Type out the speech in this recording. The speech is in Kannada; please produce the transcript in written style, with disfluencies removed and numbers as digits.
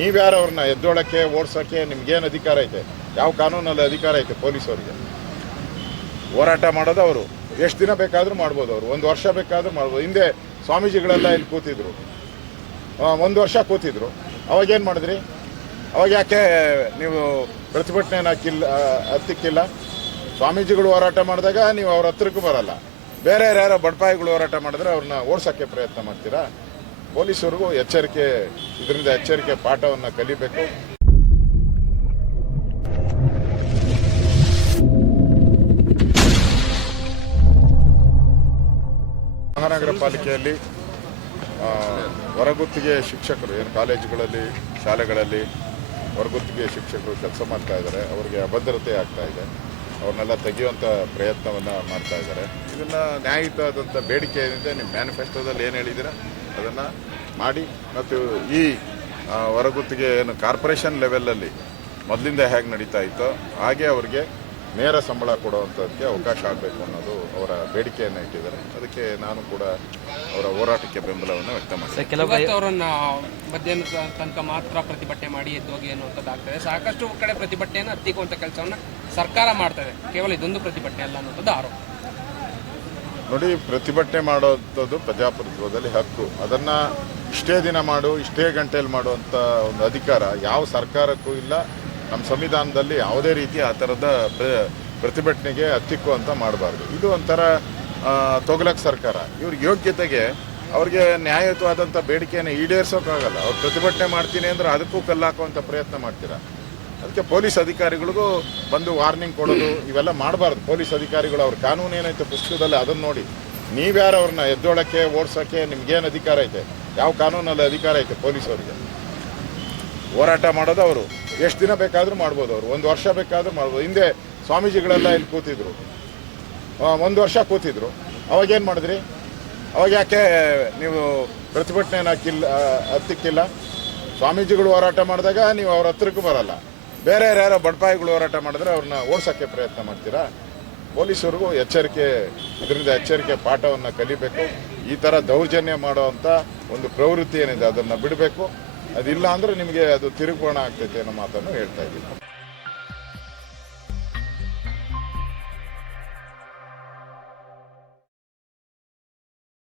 ನೀವ್ಯಾರು ಅವ್ರನ್ನ ಎದ್ದೋಳಕ್ಕೆ ಓಡಿಸೋಕ್ಕೆ ನಿಮ್ಗೇನು ಅಧಿಕಾರ ಐತೆ? ಯಾವ ಕಾನೂನಲ್ಲಿ ಅಧಿಕಾರ ಐತೆ ಪೊಲೀಸವ್ರಿಗೆ? ಹೋರಾಟ ಮಾಡೋದು ಅವರು ಎಷ್ಟು ದಿನ ಬೇಕಾದರೂ ಮಾಡ್ಬೋದು, ಅವರು 1 ವರ್ಷ ಬೇಕಾದರೂ ಮಾಡ್ಬೋದು. ಹಿಂದೆ ಸ್ವಾಮೀಜಿಗಳೆಲ್ಲ ಇಲ್ಲಿ ಕೂತಿದ್ರು, 1 ವರ್ಷ ಕೂತಿದ್ರು. ಅವಾಗೇನು ಮಾಡಿದ್ರಿ? ಅವಾಗ ಯಾಕೆ ನೀವು ಪ್ರತಿಭಟನೆನ ಹತ್ತಿಕ್ಕಿಲ್ಲ? ಸ್ವಾಮೀಜಿಗಳು ಹೋರಾಟ ಮಾಡಿದಾಗ ನೀವು ಅವ್ರ ಹತ್ರಕ್ಕೂ ಬರಲ್ಲ. ಬೇರೆ ಯಾರೋ ಬಡಪಾಯಿಗಳು ಹೋರಾಟ ಮಾಡಿದ್ರೆ ಅವ್ರನ್ನ ಓಡಿಸೋಕ್ಕೆ ಪ್ರಯತ್ನ ಮಾಡ್ತೀರಾ? ಪೊಲೀಸರಿಗೂ ಎಚ್ಚರಿಕೆ, ಇದರಿಂದ ಎಚ್ಚರಿಕೆ ಪಾಠವನ್ನು ಕಲಿಬೇಕು. ಮಹಾನಗರ ಪಾಲಿಕೆಯಲ್ಲಿ ಹೊರಗುತ್ತಿಗೆ ಶಿಕ್ಷಕರು ಏನು ಕಾಲೇಜುಗಳಲ್ಲಿ, ಶಾಲೆಗಳಲ್ಲಿ ಹೊರಗುತ್ತಿಗೆ ಶಿಕ್ಷಕರು ಕೆಲಸ ಮಾಡ್ತಾ ಇದ್ದಾರೆ. ಅವರಿಗೆ ಅಭದ್ರತೆ ಆಗ್ತಾ ಇದೆ. ಅವ್ರನ್ನೆಲ್ಲ ತೆಗೆಯುವಂಥ ಪ್ರಯತ್ನವನ್ನು ಮಾಡ್ತಾ ಇದ್ದಾರೆ. ಇದನ್ನು ನ್ಯಾಯಯುತವಾದಂಥ ಬೇಡಿಕೆ ಏನಿದೆ, ನಿಮ್ಮ ಮ್ಯಾನಿಫೆಸ್ಟೋದಲ್ಲಿ ಏನು ಹೇಳಿದ್ದೀರಾ ಅದನ್ನು ಮಾಡಿ. ಮತ್ತು ಈ ಹೊರಗುತ್ತಿಗೆ ಏನು ಕಾರ್ಪೊರೇಷನ್ ಲೆವೆಲಲ್ಲಿ ಮೊದಲಿಂದ ಹೇಗೆ ನಡೀತಾ ಇತ್ತೋ ಹಾಗೆ ಅವರಿಗೆ ನೇರ ಸಂಬಳ ಕೊಡುವಂಥದ್ದಕ್ಕೆ ಅವಕಾಶ ಆಗಬೇಕು ಅನ್ನೋದು ಅವರ ಬೇಡಿಕೆಯನ್ನು ಇಟ್ಟಿದ್ದಾರೆ. ಅದಕ್ಕೆ ನಾನು ಕೂಡ ಅವರ ಹೋರಾಟಕ್ಕೆ ಬೆಂಬಲವನ್ನು ವ್ಯಕ್ತ ಮಾಡ್ತೀನಿ. ಅವರನ್ನ ಮಧ್ಯಾಹ್ನ ತನಕ ಮಾತ್ರ ಪ್ರತಿಭಟನೆ ಮಾಡಿ ಎದ್ದೋಗಿ ಅನ್ನುವಂಥದ್ದಾಗ್ತದೆ. ಸಾಕಷ್ಟು ಕಡೆ ಪ್ರತಿಭಟನೆಯನ್ನು ಹತ್ತಿಕ್ಕುವಂಥ ಕೆಲಸವನ್ನು ಸರ್ಕಾರ ಮಾಡ್ತದೆ. ಕೇವಲ ಇದೊಂದು ಪ್ರತಿಭಟನೆ ಅಲ್ಲ ಅನ್ನೋಂಥದ್ದು ಆರೋಪ. ನೋಡಿ, ಪ್ರತಿಭಟನೆ ಮಾಡೋಂಥದ್ದು ಪ್ರಜಾಪ್ರಭುತ್ವದಲ್ಲಿ ಹಕ್ಕು. ಅದನ್ನು ಇಷ್ಟೇ ದಿನ ಮಾಡು, ಇಷ್ಟೇ ಗಂಟೆಯಲ್ಲಿ ಮಾಡುವಂಥ ಒಂದು ಅಧಿಕಾರ ಯಾವ ಸರ್ಕಾರಕ್ಕೂ ಇಲ್ಲ. ನಮ್ಮ ಸಂವಿಧಾನದಲ್ಲಿ ಯಾವುದೇ ರೀತಿ ಆ ಥರದ ಪ್ರತಿಭಟನೆಗೆ ಹತ್ತಿಕ್ಕು ಅಂತ ಮಾಡಬಾರ್ದು. ಇದು ಒಂಥರ ತೊಗಲಕ್ ಸರ್ಕಾರ. ಇವ್ರ ಯೋಗ್ಯತೆಗೆ ಅವ್ರಿಗೆ ನ್ಯಾಯಯುತವಾದಂಥ ಬೇಡಿಕೆಯನ್ನು ಈಡೇರಿಸೋಕ್ಕಾಗಲ್ಲ. ಅವ್ರು ಪ್ರತಿಭಟನೆ ಮಾಡ್ತೀನಿ ಅಂದರೆ ಅದಕ್ಕೂ ಕಲ್ಲಾಕುವಂಥ ಪ್ರಯತ್ನ ಮಾಡ್ತೀರಾ. ಅದಕ್ಕೆ ಪೊಲೀಸ್ ಅಧಿಕಾರಿಗಳಿಗೂ ಬಂದು ವಾರ್ನಿಂಗ್ ಕೊಡೋದು ಇವೆಲ್ಲ ಮಾಡಬಾರ್ದು. ಪೊಲೀಸ್ ಅಧಿಕಾರಿಗಳು ಅವ್ರ ಕಾನೂನು ಏನೈತೆ ಪುಸ್ತಕದಲ್ಲಿ ಅದನ್ನು ನೋಡಿ. ನೀವ್ಯಾರು ಅವ್ರನ್ನ ಎದ್ದೋಳಕ್ಕೆ ಓಡಿಸೋಕ್ಕೆ ನಿಮ್ಗೇನು ಅಧಿಕಾರ ಐತೆ? ಯಾವ ಕಾನೂನಲ್ಲಿ ಅಧಿಕಾರ ಐತೆ ಪೊಲೀಸವ್ರಿಗೆ? ಹೋರಾಟ ಮಾಡೋದು ಅವರು ಎಷ್ಟು ದಿನ ಬೇಕಾದರೂ ಮಾಡ್ಬೋದು, ಅವರು 1 ವರ್ಷ ಬೇಕಾದರೂ ಮಾಡ್ಬೋದು. ಹಿಂದೆ ಸ್ವಾಮೀಜಿಗಳೆಲ್ಲ ಇಲ್ಲಿ ಕೂತಿದ್ರು, 1 ವರ್ಷ ಕೂತಿದ್ರು. ಅವಾಗೇನು ಮಾಡಿದ್ರಿ? ಅವಾಗ ಯಾಕೆ ನೀವು ಪ್ರತಿಭಟನೆನ ಹತ್ತಿಕ್ಕಿಲ್ಲ? ಸ್ವಾಮೀಜಿಗಳು ಹೋರಾಟ ಮಾಡಿದಾಗ ನೀವು ಅವ್ರ ಹತ್ರಕ್ಕೂ ಬರಲ್ಲ. ಬೇರೆ ಯಾರೋ ಬಡಪಾಯಿಗಳು ಹೋರಾಟ ಮಾಡಿದ್ರೆ ಅವ್ರನ್ನ ಓಡಿಸೋಕ್ಕೆ ಪ್ರಯತ್ನ ಮಾಡ್ತೀರಾ? ಪೊಲೀಸರಿಗೂ ಎಚ್ಚರಿಕೆ, ಇದರಿಂದ ಎಚ್ಚರಿಕೆ ಪಾಠವನ್ನು ಕಲಿಬೇಕು. ಈ ಥರ ದೌರ್ಜನ್ಯ ಮಾಡುವಂಥ ಒಂದು ಪ್ರವೃತ್ತಿ ಏನಿದೆ ಅದನ್ನು ಬಿಡಬೇಕು. ಅದಿಲ್ಲ ಅಂದರೆ ನಿಮಗೆ ಅದು ತಿರುಗುಬಾಣ ಆಗ್ತೈತೆ ಅನ್ನೋ ಮಾತನ್ನು ಹೇಳ್ತಾ ಇದ್ದೀನಿ.